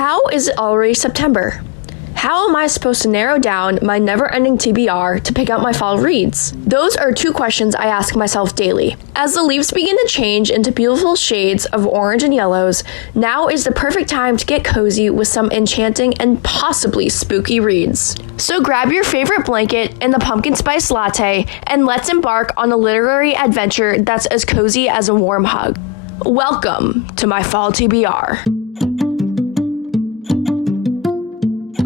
How is it already September? How am I supposed to narrow down my never-ending TBR to pick out my fall reads? Those are two questions I ask myself daily. As the leaves begin to change into beautiful shades of orange and yellows, now is the perfect time to get cozy with some enchanting and possibly spooky reads. So grab your favorite blanket and the pumpkin spice latte, and let's embark on a literary adventure that's as cozy as a warm hug. Welcome to my fall TBR.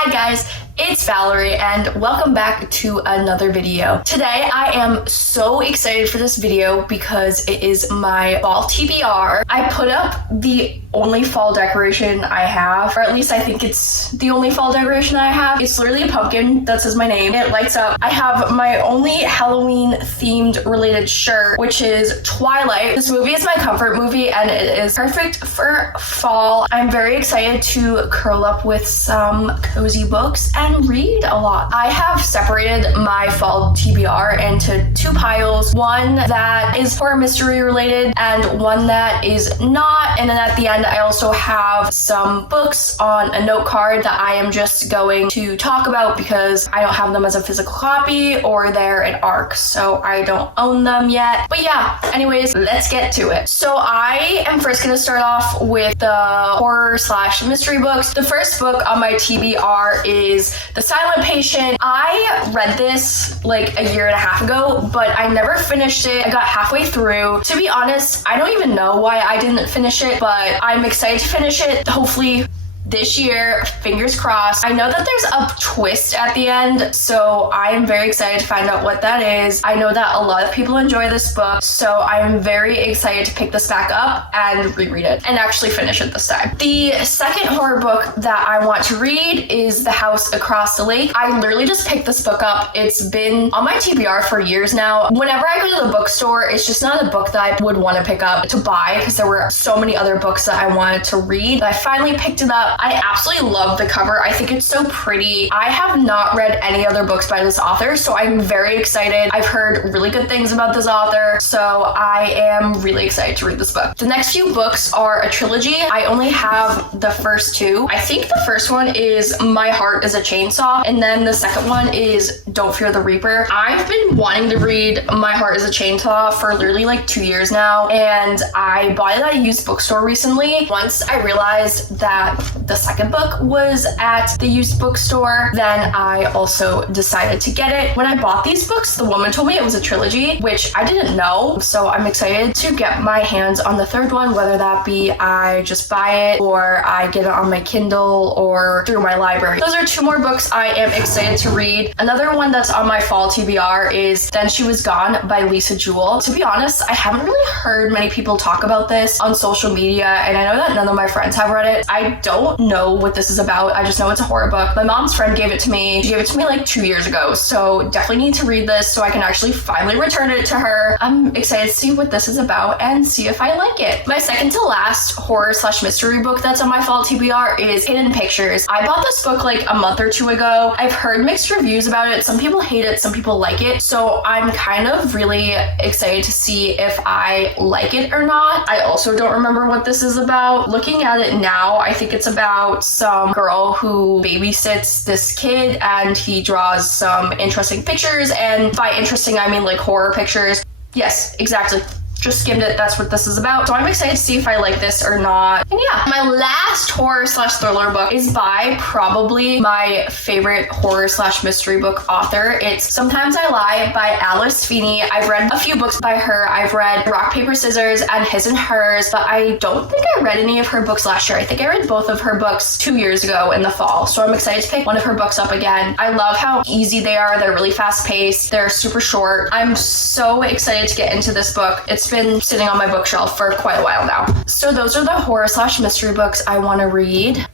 Hi guys, it's Valerie and welcome back to another video. Today I am so excited for this video because it is my fall TBR. I put up the only fall decoration I have, or at least I think it's the only fall decoration I have. It's literally a pumpkin that says my name. It lights up. I have my only Halloween themed related shirt, which is Twilight. This movie is my comfort movie and it is perfect for fall. I'm very excited to curl up with some cozy books and read a lot. I have separated my fall TBR into two piles, one that is horror mystery related and one that is not, and then at the end I also have some books on a note card that I am just going to talk about because I don't have them as a physical copy or they're an ARC, so I don't own them yet. But yeah, anyways, let's get to it. So I am first going to start off with the horror / mystery books. The first book on my TBR is The Silent Patient. I read this like a year and a half ago, but I never finished it. I got halfway through. To be honest, I don't even know why I didn't finish it, but I'm excited to finish it. Hopefully this year, fingers crossed. I know that there's a twist at the end, so I am very excited to find out what that is. I know that a lot of people enjoy this book, so I'm very excited to pick this back up and reread it and actually finish it this time. The second horror book that I want to read is The House Across the Lake. I literally just picked this book up. It's been on my TBR for years now. Whenever I go to the bookstore, it's just not a book that I would want to pick up to buy because there were so many other books that I wanted to read. But I finally picked it up. I absolutely love the cover. I think it's so pretty. I have not read any other books by this author, so I'm very excited. I've heard really good things about this author, so I am really excited to read this book. The next few books are a trilogy. I only have the first two. I think the first one is My Heart is a Chainsaw, and then the second one is Don't Fear the Reaper. I've been wanting to read My Heart is a Chainsaw for literally like 2 years now, and I bought it at a used bookstore recently. Once I realized that the second book was at the used bookstore, then I also decided to get it. When I bought these books, the woman told me it was a trilogy, which I didn't know, so I'm excited to get my hands on the third one, whether that be I just buy it or I get it on my Kindle or through my library. Those are two more books I am excited to read. Another one that's on my fall TBR is Then She Was Gone by Lisa Jewell. To be honest, I haven't really heard many people talk about this on social media, and I know that none of my friends have read it. I don't know what this is about. I just know it's a horror book. My mom's friend gave it to me. She gave it to me like 2 years ago, so definitely need to read this so I can actually finally return it to her. I'm excited to see what this is about and see if I like it. My second to last horror / mystery book that's on my fall TBR is Hidden Pictures. I bought this book like a month or two ago. I've heard mixed reviews about it. Some people hate it, some people like it, so I'm kind of really excited to see if I like it or not. I also don't remember what this is about. Looking at it now, I think it's about some girl who babysits this kid and he draws some interesting pictures, and by interesting I mean like horror pictures. Yes, exactly. Just skimmed it. That's what this is about. So I'm excited to see if I like this or not. And yeah, my last horror / thriller book is by probably my favorite horror / mystery book author. It's Sometimes I Lie by Alice Feeney. I've read a few books by her. I've read Rock, Paper, Scissors and His and Hers, but I don't think I read any of her books last year. I think I read both of her books 2 years ago in the fall. So I'm excited to pick one of her books up again. I love how easy they are. They're really fast paced. They're super short. I'm so excited to get into this book. It's been sitting on my bookshelf for quite a while now. So those are the horror / mystery books I want to read.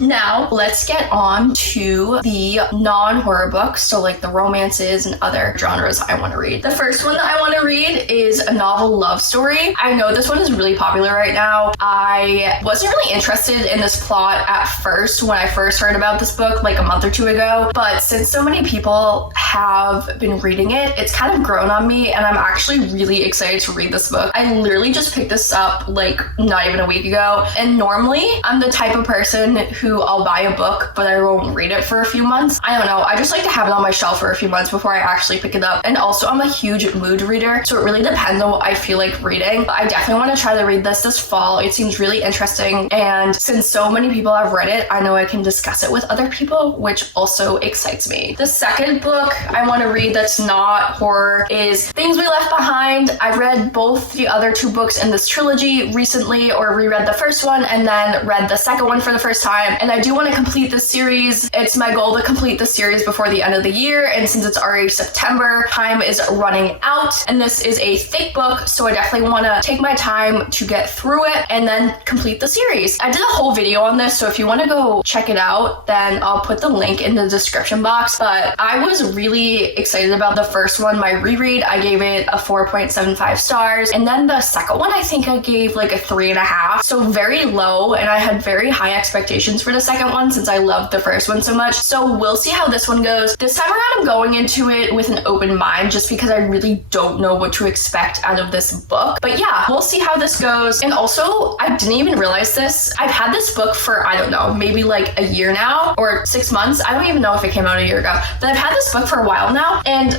Now, let's get on to the non-horror books, so like the romances and other genres I want to read. The first one that I want to read is a novel love story. I know this one is really popular right now. I wasn't really interested in this plot at first when I first heard about this book like a month or two ago, but since so many people have been reading it, it's kind of grown on me, and I'm actually really excited to read this book. I literally just picked this up like not even a week ago, and normally I'm the type of person who I'll buy a book but I won't read it for a few months. I don't know, I just like to have it on my shelf for a few months before I actually pick it up. And also I'm a huge mood reader, so it really depends on what I feel like reading. But I definitely want to try to read this fall. It seems really interesting, and since so many people have read it, I know I can discuss it with other people, which also excites me. The second book I want to read that's not horror is Things We Left Behind. I read both the other two books in this trilogy recently, or reread the first one and then read the second one for the first time, and I do want to complete this series. It's my goal to complete the series before the end of the year, and since it's already September, time is running out, and this is a thick book, so I definitely want to take my time to get through it and then complete the series. I did a whole video on this, so if you want to go check it out, then I'll put the link in the description box. But I was really excited about the first one. My reread, I gave it a 4.75 stars, and then the second one I think I gave like a 3.5, so very low, and I had very high expectations for the second one since I loved the first one so much. So we'll see how this one goes. This time around I'm going into it with an open mind just because I really don't know what to expect out of this book. But yeah, we'll see how this goes. And also, I didn't even realize this. I've had this book for, I don't know, maybe like a year now or 6 months. I don't even know if it came out a year ago, but I've had this book for a while now, and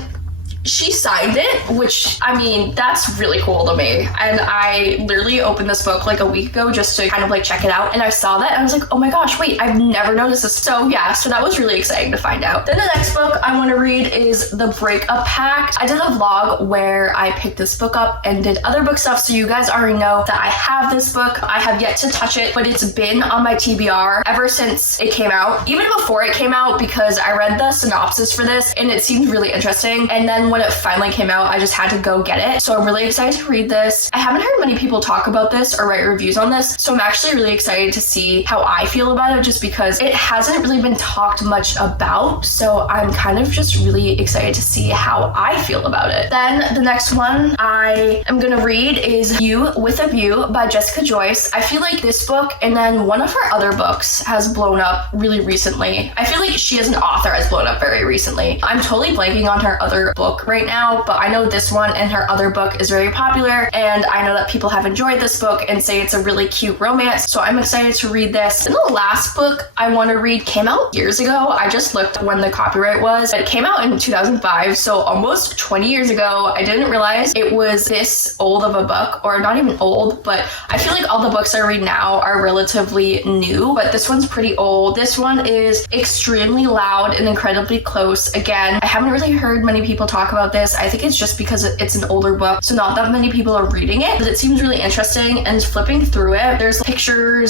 she signed it, which, I mean, that's really cool to me. And I literally opened this book like a week ago just to kind of like check it out, and I saw that and I was like, oh my gosh, wait, I've never noticed this. So yeah, so that was really exciting to find out. Then the next book I want to read is The Breakup Pact. I did a vlog where I picked this book up and did other book stuff, so you guys already know that I have this book. I have yet to touch it, but it's been on my TBR ever since it came out, even before it came out, because I read the synopsis for this and it seemed really interesting, and then when it finally came out, I just had to go get it. So I'm really excited to read this. I haven't heard many people talk about this or write reviews on this, so I'm actually really excited to see how I feel about it, just because it hasn't really been talked much about. So I'm kind of just really excited to see how I feel about it. Then the next one I am gonna read is You with a View by Jessica Joyce. I feel like this book and then one of her other books has blown up really recently. I feel like she as an author has blown up very recently. I'm totally blanking on her other book right now, but I know this one and her other book is very popular, and I know that people have enjoyed this book and say it's a really cute romance, so I'm excited to read this. And the last book I want to read came out years ago. I just looked when the copyright was. It came out in 2005, so almost 20 years ago. I didn't realize it was this old of a book, or not even old, but I feel like all the books I read now are relatively new, but this one's pretty old. This one is extremely loud and incredibly close. Again, I haven't really heard many people talk about this. I think it's just because it's an older book, so not that many people are reading it, but it seems really interesting. And flipping through it, there's pictures.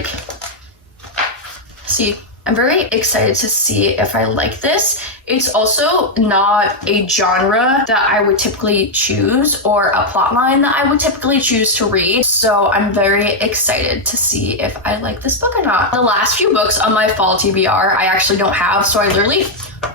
See, I'm very excited to see if I like this. It's also not a genre that I would typically choose, or a plotline that I would typically choose to read, so I'm very excited to see if I like this book or not. The last few books on my fall TBR I actually don't have, so I literally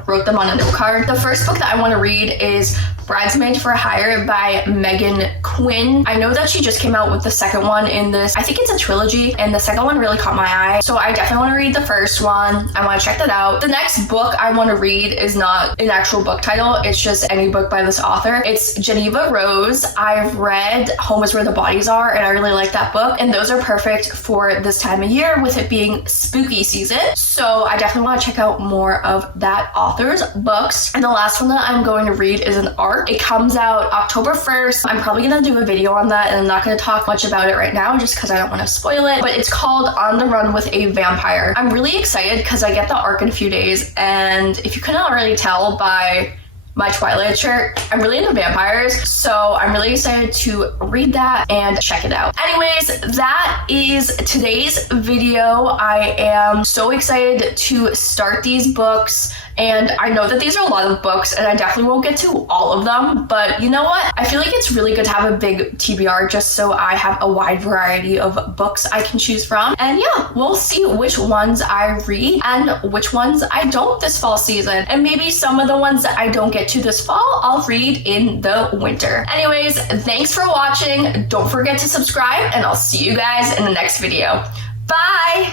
wrote them on a note card. The first book that I want to read is Bridesmaid for Hire by Megan Quinn. I know that she just came out with the second one in this, I think it's a trilogy, and the second one really caught my eye, so I definitely want to read the first one. I want to check that out. The next book I want to read is not an actual book title, it's just any book by this author. It's Geneva Rose. I've read Home is Where the Bodies Are, and I really like that book, and those are perfect for this time of year with it being spooky season, so I definitely want to check out more of that author's books. And the last one that I'm going to read is an art. It comes out October 1st. I'm probably gonna do a video on that, and I'm not gonna talk much about it right now just because I don't want to spoil it, but it's called On the Run with a Vampire. I'm really excited because I get the arc in a few days, and if you couldn't already tell by my Twilight shirt, I'm really into vampires, so I'm really excited to read that and check it out. Anyways, that is today's video. I am so excited to start these books And I know that these are a lot of books and I definitely won't get to all of them, but you know what? I feel like it's really good to have a big TBR just so I have a wide variety of books I can choose from. And yeah, we'll see which ones I read and which ones I don't this fall season. And maybe some of the ones that I don't get to this fall, I'll read in the winter. Anyways, thanks for watching. Don't forget to subscribe and I'll see you guys in the next video. Bye!